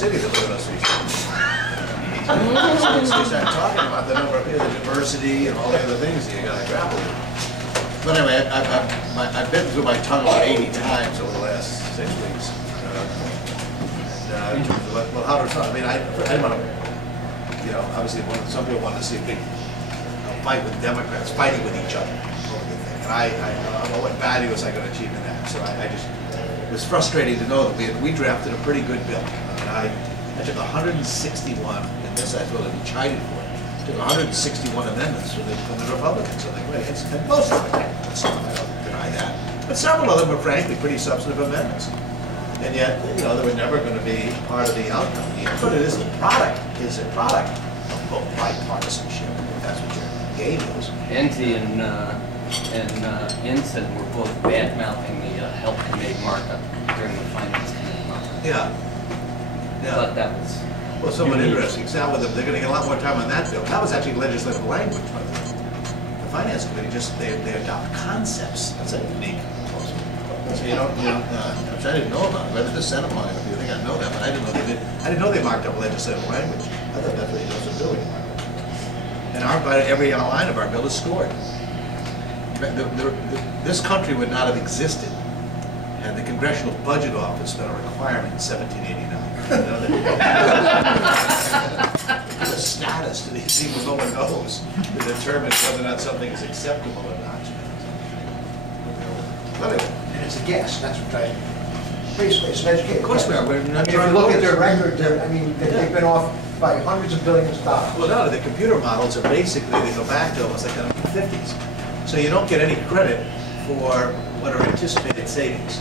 City that live in those three cities. So they start talking about the number of people, the diversity, and all the other things that you got to grapple with. But anyway, I've been through my tongue about 80 times over the last 6 weeks. Well, how to start? I mean, I didn't want to, you know, obviously some people want to see a big fight with Democrats fighting with each other over the thing. And I don't know what value was I going to achieve in that. So I just, it was frustrating to know that we drafted a pretty good bill. I mean, I took 161, and this I thought I'd be chided for it. I took 161 amendments from the Republicans. So and most of them are technical stuff, I don't deny that. But several of them were frankly pretty substantive amendments. And yet, you know, they were never going to be part of the outcome. But it is a product of both bipartisanship. That's what your game is. Enzi and Ensign were both bad-mouthing the Health Committee markup during the Finance Committee markup. Yeah. I thought that was somewhat interesting. So with them, they're going to get a lot more time on that bill. That was actually legislative language, by the way. The Finance Committee they adopt concepts. That's a unique proposal. So which I didn't know about. I read the Senate line. If you think I know that, but I didn't know they did. I didn't know they marked up legislative language. I thought that's what he does with billing. And every line of our bill is scored. This country would not have existed had the Congressional Budget Office been a requirement in 1789. The status to these people no one knows to determine whether or not something is acceptable or not. But anyway. And it's a guess, that's what I, basically it's an educated. Of course we are. I mean, if you look at their record, they've been off by hundreds of billions of dollars. Well, no, the computer models are basically, they go back to almost like the 50s. So you don't get any credit for what are anticipated savings.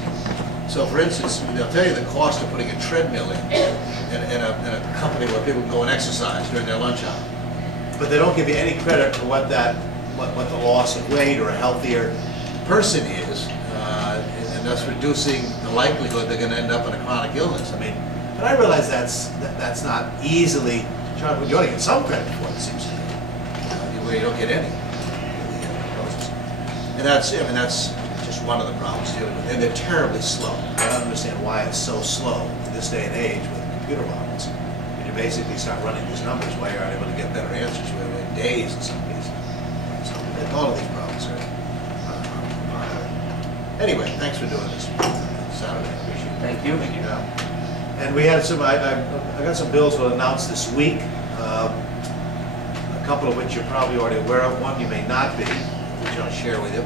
So for instance, they'll tell you the cost of putting a treadmill in a company where people can go and exercise during their lunch hour. But they don't give you any credit for what the loss of weight or a healthier person is, and thus reducing the likelihood they're going to end up in a chronic illness. I mean, but I realize that's not easily charged. You only get some credit for it, it seems to me, where you don't get any. And that's just one of the problems dealing with. And they're terribly slow. I don't understand why it's so slow in this day and age with computer models. And you basically start running these numbers while you're able to get better answers within days in some cases. So all of these problems are anyway, thanks for doing this Saturday. I appreciate it. Thank you. Thank you. And we had some, I got some bills we'll announce this week. A couple of which you're probably already aware of. One you may not be, which I'll share with you.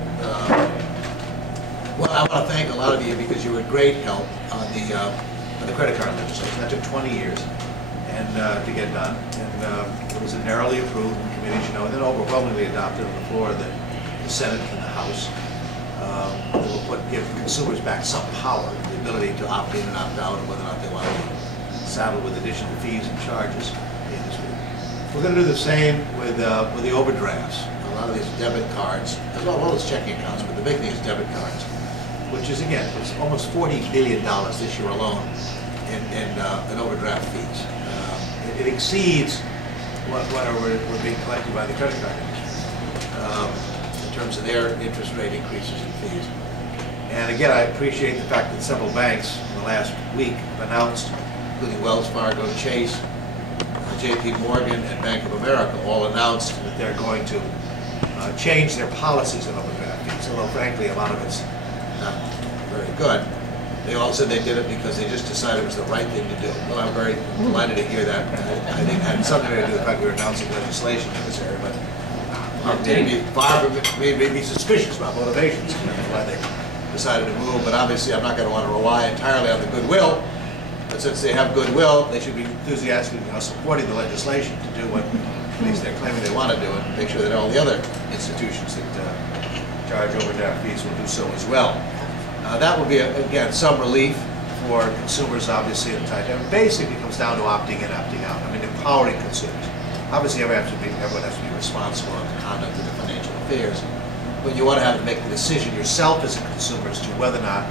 Well, I want to thank a lot of you because you were great help on the credit card legislation. That took 20 years to get done, and it was narrowly approved in committee, as you know, and then overwhelmingly adopted on the floor of the Senate and the House. It will give consumers back some power, the ability to opt in and opt out, and whether or not they want to be saddled with additional fees and charges. We're going to do the same with the overdrafts. A lot of these debit cards, as well as checking accounts, but the big thing is debit cards, which is, again, it's almost $40 billion this year alone in overdraft fees. It exceeds what we're being collected by the credit card industry in terms of their interest rate increases and fees. And again, I appreciate the fact that several banks in the last week have announced, including Wells Fargo, Chase, JP Morgan, and Bank of America, all announced that they're going to change their policies on overdraft fees, although frankly a lot of it's not very good. They all said they did it because they just decided it was the right thing to do. Well, I'm very delighted to hear that. I think it had something to do with the fact we were announcing legislation in this area, but maybe suspicious about motivations why they decided to move, but obviously I'm not going to want to rely entirely on the goodwill. But since they have goodwill, they should be enthusiastically supporting the legislation to do what at least they're claiming they want to do, and make sure that all the other institutions that charge overdraft fees will do so as well. That will be, again, some relief for consumers, obviously, in the time. It basically comes down to opting in, opting out. I mean, empowering consumers. Obviously, everyone has to be responsible on the conduct of their financial affairs. But you want to have to make the decision yourself as a consumer as to whether or not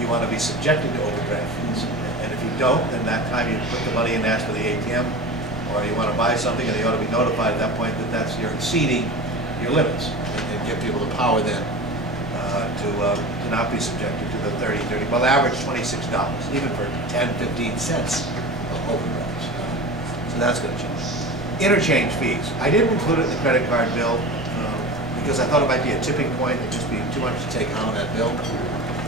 you want to be subjected to overdraft fees. And if you don't, then that time you put the money in and ask for the ATM, or you want to buy something, and you ought to be notified at that point that you're exceeding your limits, and give people the power then to not be subjected to the 30, well, average $26, even for 10, 15 cents of overdrafts. So that's going to change. Interchange fees. I didn't include it in the credit card bill because I thought it might be a tipping point. It'd just be too much to take on that bill.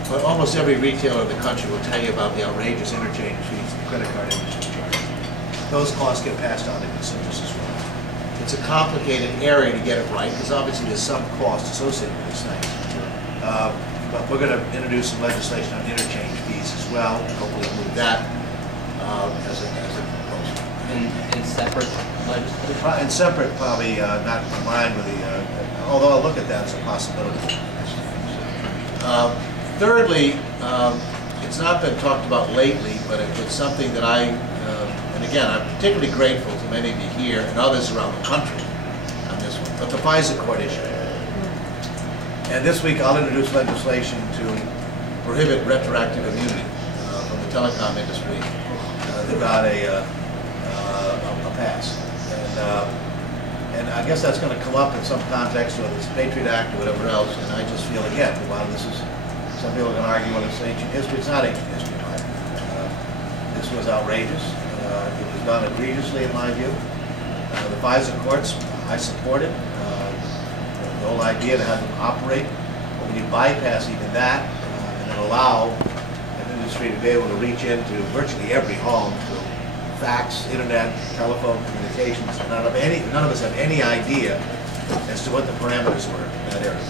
But almost every retailer in the country will tell you about the outrageous interchange fees the credit card industry charges. Those costs get passed on to consumers as well. It's a complicated area to get it right because obviously there's some cost associated with these things. But we're going to introduce some legislation on interchange fees as well, and hopefully move that as a proposal. In separate legislation? And separate, probably not combined with the, although I'll look at that as a possibility. Thirdly, it's not been talked about lately, but it's something that and again, I'm particularly grateful to many of you here and others around the country on this one, but the FISA court issue. And this week I'll introduce legislation to prohibit retroactive immunity from the telecom industry that got a pass. And I guess that's going to come up in some context, whether it's the Patriot Act or whatever else, and I just feel, again, while this is, some people are going to argue, well, it's ancient history. It's not ancient history, in my view. This was outrageous. It was done egregiously, in my view. The FISA courts, I support it. The whole idea to have them operate, but when you bypass even that, and then allow an industry to be able to reach into virtually every home through fax, internet, telephone communications, and none of us have any idea as to what the parameters were in that area.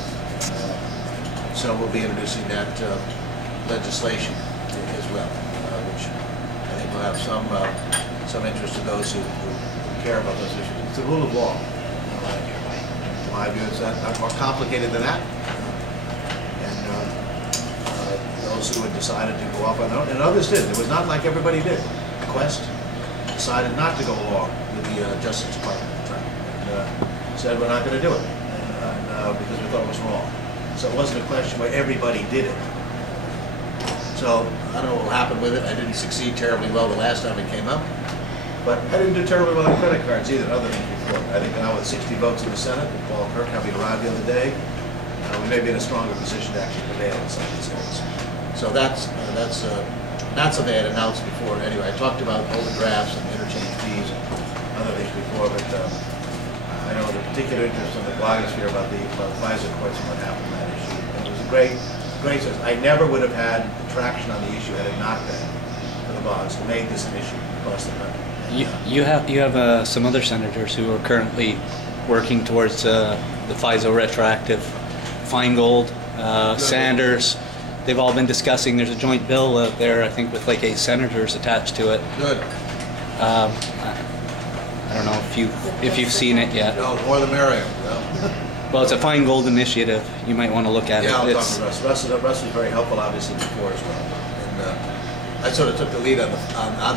So we'll be introducing that legislation as well, which I think will have some interest to those who care about those issues. It's the rule of law. In my view, it's not more complicated than that. And those who had decided to go off on their own, and others did. It was not like everybody did. Quest decided not to go along with the Justice Department at the time, and said we're not going to do it because we thought it was wrong. So it wasn't a question where everybody did it. So I don't know what will happen with it. I didn't succeed terribly well the last time it came up, but I didn't do terribly well on credit cards either, other than before. I think now with 60 votes in the Senate, with Paul Kirk having arrived the other day, we may be in a stronger position to actually prevail in some of these areas. So that's something I had announced before. Anyway, I talked about overdrafts and interchange fees and other things before, but I know the particular interest in the blogosphere about the FISA courts and what happened on that issue. And it was a great sense. I never would have had traction on the issue had it not been for the blogs who made this an issue across the country. You have some other senators who are currently working towards the FISA retroactive. Feingold, Sanders. They've all been discussing. There's a joint bill out there, I think, with like 8 senators attached to it. Good. I don't know if you've seen it yet. No, more the merrier. No. Well, it's a Feingold initiative. You might want to look at it. Yeah, I'll talk to Russ. Russ was very helpful, obviously, before as well. And I sort of took the lead on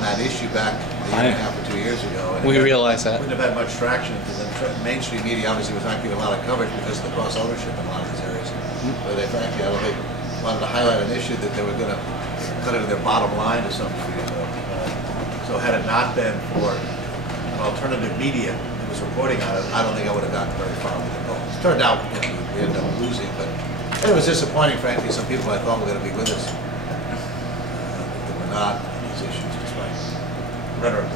that issue back a year and a half or 2 years ago. And we realize that. Wouldn't have had much traction because the mainstream media obviously was not getting a lot of coverage because of the cross ownership in a lot of these areas. But they frankly, I don't think wanted to highlight an issue that they were going to cut into their bottom line to some degree. So had it not been for an alternative media that was reporting on it, I don't think I would have gotten very far with the goal. It turned out we ended up losing, but it was disappointing, frankly. Some people I thought were going to be with us that were not on these issues, despite rhetoric.